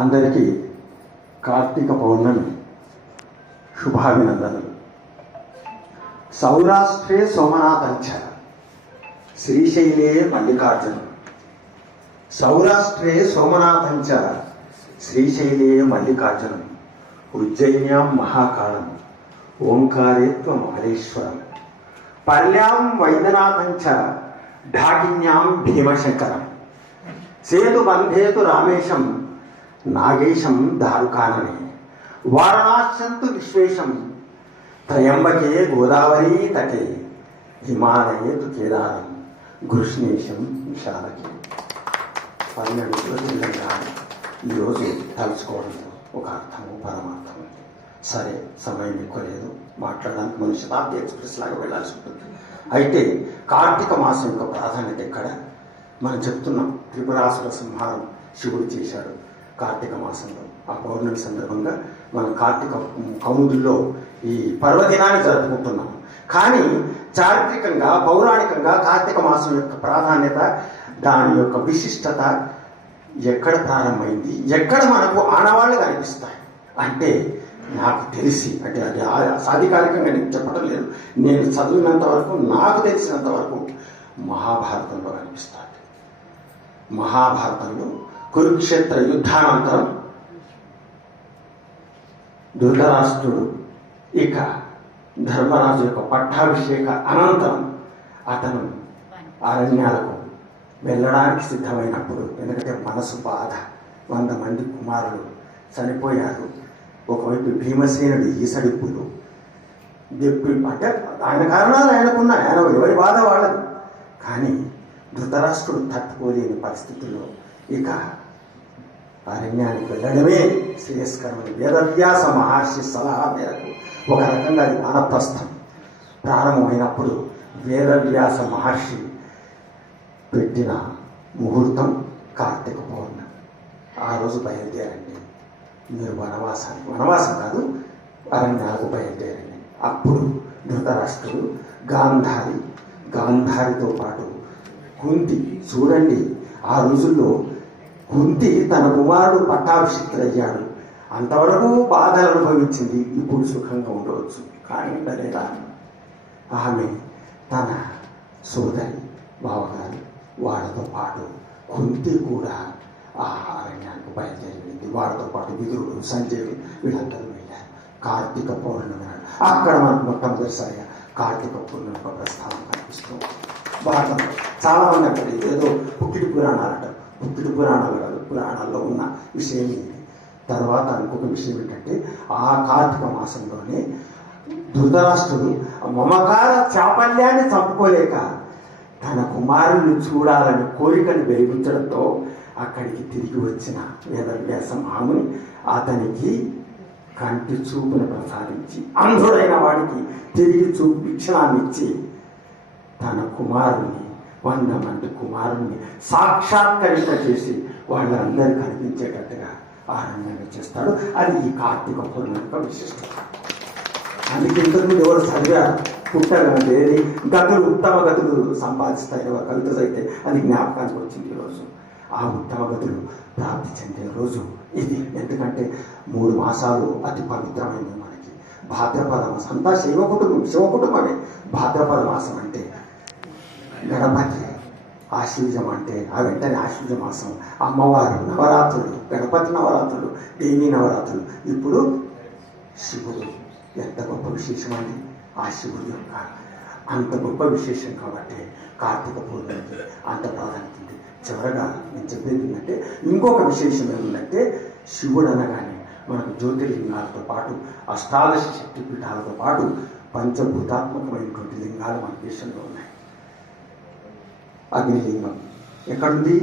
అందరికీ కార్తీక పౌర్ణమి శుభాభినందనలు. సౌరాష్ట్రే సోమనాథంచ శ్రీశైలే మల్లికార్జునం. సౌరాష్ట్రే సోమనాథంచ శ్రీశైలే మల్లికార్జునం. ఉజ్జయిన్యాం మహాకాళం ఓంకారే త్వమహరేశ్వరం. పర్యాం వైద్యనాథంచ ఢాకిన్యాం భీమశంకరం. సేతుబంధేతు రామేశం నాగేశం దారుకాననే. వారణాశ్యంతు విశ్వేశం త్రయంబకే గోదావరీ తటే. హిమాలయేతు కేదారం గృష్ణేశం విశాలకే. 12 రోజులుగా ఈరోజు తలుచుకోవడంలో ఒక అర్థము పరమార్థం ఉంది. సరే, సమయం ఎక్కువ లేదు, మాట్లాడడానికి మనం శతాబ్ది ఎక్స్ప్రెస్ లాగా వెళ్ళాల్సి ఉంటుంది. అయితే కార్తీక మాసం యొక్క ప్రాధాన్యత ఎక్కడ? మనం చెప్తున్నాం, త్రిపురాసుర సంహారం శివుడు చేశాడు కార్తీక మాసంలో. ఆ పౌర్ణమి సందర్భంగా మనం కార్తీక కౌముదుల్లో ఈ పర్వదినాన్ని జరుపుకుంటున్నాం. కానీ చారిత్రకంగా పౌరాణికంగా కార్తీక మాసం యొక్క ప్రాధాన్యత, దాని యొక్క విశిష్టత ఎక్కడ ప్రారంభమైంది, ఎక్కడ మనకు ఆనవాళ్ళు కనిపిస్తాయి అంటే, నాకు తెలిసి, అంటే అది సాధికారికంగా నేను చెప్పడం లేదు, నేను చదివినంత వరకు, నాకు తెలిసినంత వరకు మహాభారతంలో కనిపిస్తాయి. మహాభారతంలో కురుక్షేత్ర యుద్ధానంతరం ధృతరాష్ట్రుడు ఇక ధర్మరాజు యొక్క పట్టాభిషేక అనంతరం అతను అరణ్యాలకు వెళ్ళడానికి సిద్ధమైనప్పుడు, ఎందుకంటే మనసు బాధ, 100 మంది కుమారులు చనిపోయారు, ఒకవైపు భీమసేనుడు ఈసడిప్పులు, అంటే ఆయన కారణాలు ఆయనకున్నాయి, ఆయన ఎవరి బాధ వాళ్ళది. కానీ ధృతరాష్ట్రుడు తట్టుకోలేని పరిస్థితుల్లో ఇక అరణ్యానికి వెళ్ళడమే శ్రేయస్కరమని వేదవ్యాస మహర్షి సలహా మేరకు ఒక రకంగా అది వానప్రస్థం ప్రారంభమైనప్పుడు వేదవ్యాస మహర్షి పెట్టిన ముహూర్తం కార్తీక పౌర్ణమి. ఆ రోజు బయలుదేరండి మీరు వనవాసం కాదు, అరణ్యాలకు బయలుదేరండి. అప్పుడు ధృతరాష్ట్రుడు గాంధారితో పాటు కుంతి, చూడండి ఆ రోజుల్లో కుంతి తన కుమారుడు పట్టాభిషిక్తుడయ్యాడు, అంతవరకు బాధలు అనుభవించింది, ఇప్పుడు సుఖంగా ఉండవచ్చు. కానీ లేదా ఆమె తన సోదరి బావగారు వాళ్ళతో పాటు కుంతి కూడా ఆ అరణ్యానికి బయలుదేరింది. వాళ్ళతో పాటు విదురుడు, సంజయుడు వీళ్ళందరూ వెళ్ళారు. కార్తీక పౌర్ణమి నాడు అక్కడ మనకు మొట్టమొదటిసారిగా కార్తీక పౌర్ణమి యొక్క ప్రస్తావన కనిపిస్తుంది భారతంలో. చాలా మంది అక్కడ ఏదో పుక్కిడి పురాణాలు అంటారు, పుక్కిడి పురాణాలు కాదు, పురాణాల్లో ఉన్న విషయం ఇది. తర్వాత ఇంకొక విషయం ఏంటంటే, ఆ కార్తీక మాసంలోనే ధృతరాష్ట్రుడు మమకార చాపల్యాన్ని చంపుకోలేక తన కుమారుని చూడాలని కోరికను వెలిగించడంతో అక్కడికి తిరిగి వచ్చిన వేదవ్యాస మహాముని అతనికి కంటి చూపును ప్రసాదించి, అంధుడైన వాడికి తిరిగి చూపు వీక్షణాన్ని ఇచ్చి తన కుమారుని 100 మంది కుమారుణ్ణి సాక్షాత్కరింప చేసి వాళ్ళందరూ కనిపించేటట్టుగా ఆనందంగా చేస్తాడు. అది ఈ కార్తీక పౌర్ణమి యొక్క విశిష్టత. అందుకే ఇంతకుముందు ఎవరు చదివారు, పుట్టగలది గతులు, ఉత్తమ గతులు సంపాదిస్తాయి కవిత అయితే అది జ్ఞాపకానికి వచ్చింది ఈరోజు. ఆ ఉత్తమ గతులు ప్రాప్తి చెందే రోజు ఇది. ఎందుకంటే 3 మాసాలు అతి పవిత్రమైనది మనకి. భాద్రపద మాసం అంతా శివ కుటుంబమే. భాద్రపద మాసం అంటే గణపతి, ఆశ్వీజం అంటే ఆ వెంటనే ఆశ్వీజ మాసం, అమ్మవారు నవరాత్రులు, గణపతి నవరాత్రులు, దేవీ నవరాత్రులు, ఇప్పుడు శివుడు. ఎంత గొప్ప విశేషం అండి ఆ శివుడి యొక్క, అంత గొప్ప విశేషం కాబట్టి కార్తీక పౌర్ణమికి అంత ప్రాధాన్యత ఉంది. చివరగా నేను చెప్పేది ఏంటంటే, ఇంకొక విశేషం ఏమిటంటే, శివుడు అనగానే మనకు జ్యోతిర్లింగాలతో పాటు అష్టాదశ శక్తి పీఠాలతో పాటు పంచభూతాత్మకమైనటువంటి లింగాలు మన దేశంలో ఉన్నాయి. అగ్నిలింగం ఎక్కడుంది?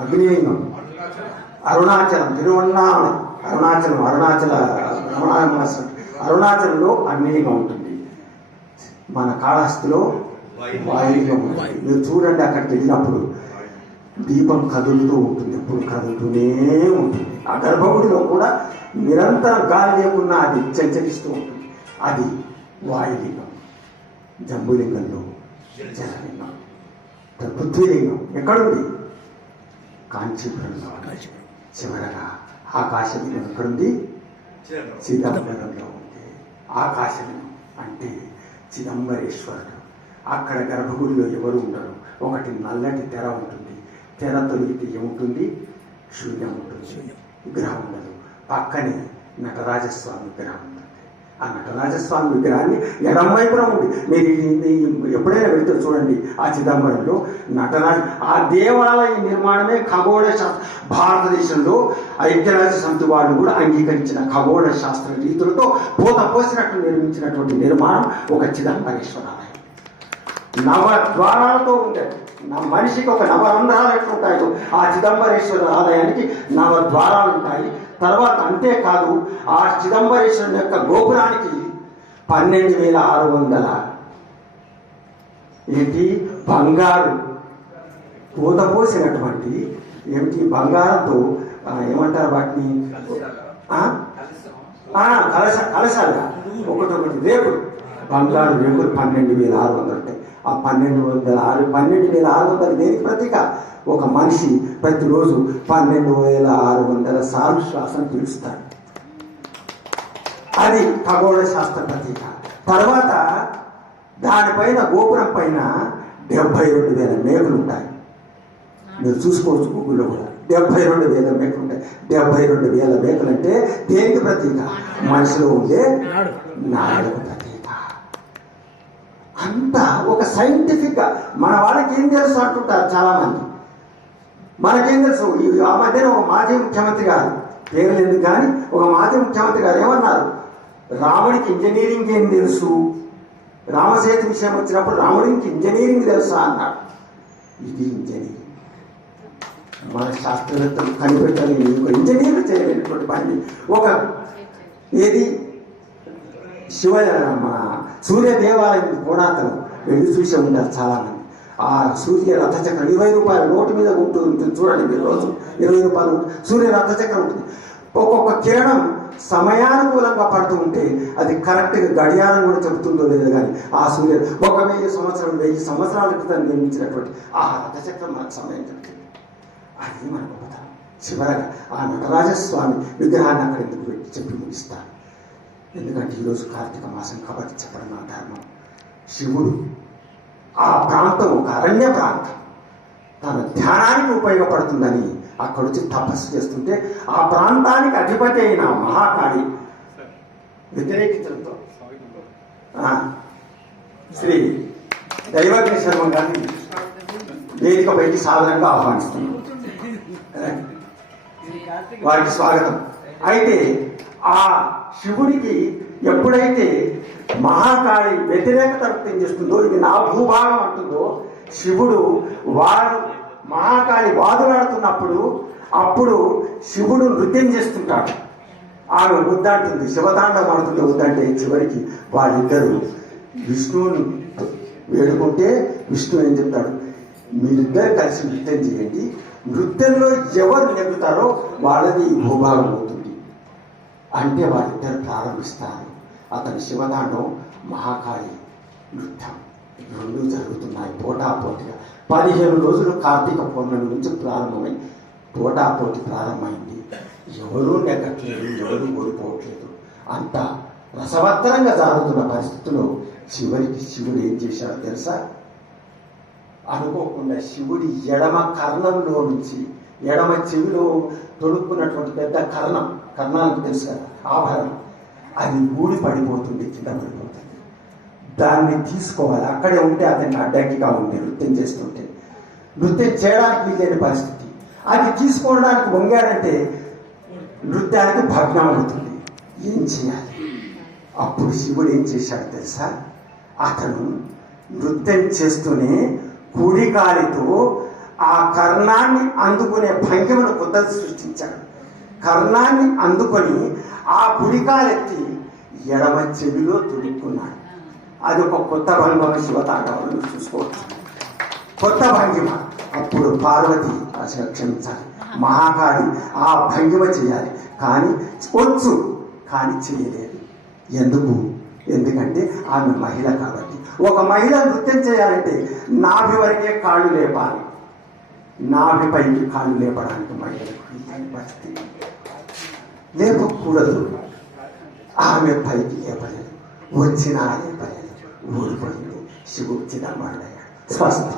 అగ్నిలింగం అరుణాచలం, తిరువన్నామలై, అరుణాచల అరుణాచలంలో అగ్నిలింగం ఉంటుంది. మన కాళహస్తిలో వాయులింగం ఉంటుంది. మీరు చూడండి, అక్కడికి వెళ్ళినప్పుడు దీపం కదులుతూ ఉంటుంది, ఎప్పుడు కదులుతూనే ఉంటుంది. ఆ గర్భగుడిలో కూడా నిరంతరం గాలి లేకున్నా అది చంచరిస్తూ ఉంటుంది. అది వాయులింగం. జంబులింగంలో జలలింగం, పృథ్వీలింగం ఎక్కడుంది? కాంచీపురంలో ఉంది. చివరగా ఆకాశలింగం ఎక్కడుంది? చిదంబరంలో ఉంది. ఆకాశలింగం అంటే చిదంబరేశ్వరుడు. అక్కడ గర్భగుడిలో ఎవరు ఉండరు. ఒకటి నల్లటి తెర ఉంటుంది. తెర తొలిగితే ఏముంటుంది? శూన్యం ఉంటుంది, విగ్రహం ఉండదు. పక్కనే నటరాజస్వామి విగ్రహం ఉంటుంది. ఆ నటరాజస్వామి విగ్రహాన్ని ఎడమవైపున ఉంది. మీరు ఎప్పుడైనా వెళ్తే చూడండి, ఆ చిదంబరంలో నటరాజ ఆ దేవాలయ నిర్మాణమే ఖగోళ శాస్త్ర భారతదేశంలో ఐక్యరాజ్య సమితి వాళ్ళు కూడా అంగీకరించిన ఖగోళ శాస్త్ర రీతులతో పోత పోసినట్టు నిర్మించినటువంటి నిర్మాణం ఒక చిదంబరేశ్వర ఆలయం. నవద్వారాలతో ఉండేది. మనిషికి ఒక నవరంధ్రాలు ఎట్లుంటాయో ఆ చిదంబరేశ్వర ఆలయానికి నవద్వారాలు ఉంటాయి. తర్వాత అంతేకాదు, ఆ చిదంబరేశ్వరుని యొక్క గోపురానికి 12,600 ఏంటి బంగారు పూతపోసినటువంటి ఏమిటి బంగారంతో ఏమంటారు వాటిని, కలశాలుగా ఒకటొకటి రేపులు, బంగారు రేపులు 12,600 ఉంటాయి. ఆ 12,600 దేనికి ప్రతీక? ఒక మనిషి ప్రతిరోజు 12,600 సార్లు శ్వాసను పీలుస్తాడు. అది ఖగోళ శాస్త్ర ప్రతీక. తర్వాత దానిపైన గోపురం పైన 72,000 మేకలు ఉంటాయి. మీరు చూసుకోవచ్చు గూగుల్లో కూడా. 72,000 మేకలు ఉంటాయి. 72,000 మేకలు అంటే దేనికి ప్రతీక? మనిషిలో ఉండే నాడుకు ప్రతీక. అంతా ఒక సైంటిఫిక్గా మన వాళ్ళకి ఏం తెలుసు అంటుంటారు చాలామంది. మనకేం తెలుసు? ఆ మధ్యన ఒక మాజీ ముఖ్యమంత్రి గారు, పేర్లు ఎందుకు కానీ, ఒక మాజీ ముఖ్యమంత్రి గారు ఏమన్నారు? రాముడికి ఇంజనీరింగ్ ఏం తెలుసు, రామసేతు విషయం వచ్చినప్పుడు రాముడికి ఇంజనీరింగ్ తెలుసా అన్నాడు. ఇది ఇంజనీరింగ్. మన శాస్త్రవేత్తలు కనిపెట్టలేని ఒక ఇంజనీరింగ్ చేయలేనటువంటి పని. ఒక ఏది మన సూర్య దేవాలయం కోణాతను వెళ్ళి చూసే ఉంటారు చాలామంది. ఆ సూర్య రథచక్రం 20 రూపాయల నోటు మీద ఉంటుంది చూడండి మీరు. రోజు 20 రూపాయలు సూర్య రథచక్రం ఉంటుంది. ఒక్కొక్క కిరణం సమయానుకూలంగా పడుతూ ఉంటే అది కరెక్ట్గా గడియారం కూడా చెబుతుందో లేదో కానీ ఆ సూర్య 1,000 సంవత్సరాల క్రితం నిర్మించినటువంటి ఆ రథచక్రం మనకు సమయం చెబుతుంది. అది మన గొప్పతనం. చివరగా ఆ నటరాజస్వామి విగ్రహాన్ని అక్కడ ఎందుకు పెట్టి చెప్పి ముగిస్తాను. ఎందుకంటే ఈరోజు కార్తీక మాసం కాబట్టి చెప్పడం నా ధర్మం. శివుడు ఆ ప్రాంతం ఒక అరణ్య ప్రాంతం, తన ధ్యానానికి ఉపయోగపడుతుందని అక్కడ వచ్చి తపస్సు చేస్తుంటే ఆ ప్రాంతానికి అధిపతి అయిన మహాకాళి వ్యతిరేకించడంతో శ్రీ దైవజ్ఞ శర్మ గారిని వేదిక పైకి సాధారణంగా ఆహ్వానిస్తున్నాం. వారికి స్వాగతం. అయితే ఆ శివుడికి ఎప్పుడైతే మహాకాళి వ్యతిరేకత వ్యక్తం చేస్తుందో, ఇది నా భూభాగం అంటుందో, శివుడు మహాకాళి వాదులాడుతున్నప్పుడు అప్పుడు శివుడు నృత్యం చేస్తుంటాడు. ఆమె వద్దంటుంది, శివతాండవం ఆడుతుంటే వద్దంటే చివరికి వాళ్ళిద్దరూ విష్ణువుని వేడుకుంటే విష్ణువు ఏం చెప్తాడు? మీరిద్దరు కలిసి నృత్యం చేయండి, నృత్యంలో ఎవరు నెగ్గుతారో వాళ్ళది భూభాగం అవుతుంది అంటే వాళ్ళిద్దరు ప్రారంభిస్తారు. అతని శివతాండవం, మహాకాళి నృత్యం రెండు జరుగుతున్నాయి పోటాపోటీగా. 15 రోజులు కార్తీక పౌర్ణమి నుంచి ప్రారంభమై పోటాపోటీ ప్రారంభమైంది. ఎవరూ నెగ్గట్లేదు, ఎవరూ ఓడిపోవట్లేదు. అంత రసవత్తరంగా జరుగుతున్న పరిస్థితుల్లో చివరికి శివుడు ఏం చేశాడో తెలుసా? అనుకోకుండా శివుడి ఎడమ కర్ణంలో నుంచి, ఎడమ చెవిలో తొడుక్కున్నటువంటి పెద్ద కర్ణాలకు తెలుసు కదా, ఆభరణం, అది ఊడి పడిపోతుంది, కింద పడిపోతుంది. దాన్ని తీసుకోవాలి. అక్కడే ఉంటే అతన్ని అడ్డంకిగా ఉంది నృత్యం చేస్తుంటే, నృత్యం చేయడానికి వీలైన పరిస్థితి. అది తీసుకోవడానికి వంగాడంటే నృత్యానికి భగ్నం అవుతుంది. ఏం చేయాలి? అప్పుడు శివుడు ఏం చేశాడు తెలుసా? అతను నృత్యం చేస్తూనే కుడి కాలితో ఆ కర్ణాన్ని అందుకునే భంగిమను కొత్తది సృష్టించాడు. కర్ణాన్ని అందుకొని ఆ కుడికాలెత్తి ఎడమ చెవిలో తొడుక్కున్నాడు. అది ఒక కొత్త భంగిమ. శివతాండవంలో చూసుకోవచ్చు, కొత్త భంగిమ. అప్పుడు పార్వతి క్షమించాలి, మహాకాళి ఆ భంగిమ చేయాలి, కానీ వచ్చు, కానీ చేయలేదు. ఎందుకంటే ఆమె మహిళ కాబట్టి. ఒక మహిళ నృత్యం చేయాలంటే నాభి వరకే కాళ్ళు లేపాలి. నాభిపైకి కాలు లేపడానికి మహిళలకు లేని పరిస్థితి. లేపకూడదు, ఆమె పైకి లేపలేదు, వచ్చినా లేపలేదు, ఊడిపోయింది. శివుడు చిదంబరయ్యాడు. స్వస్థ.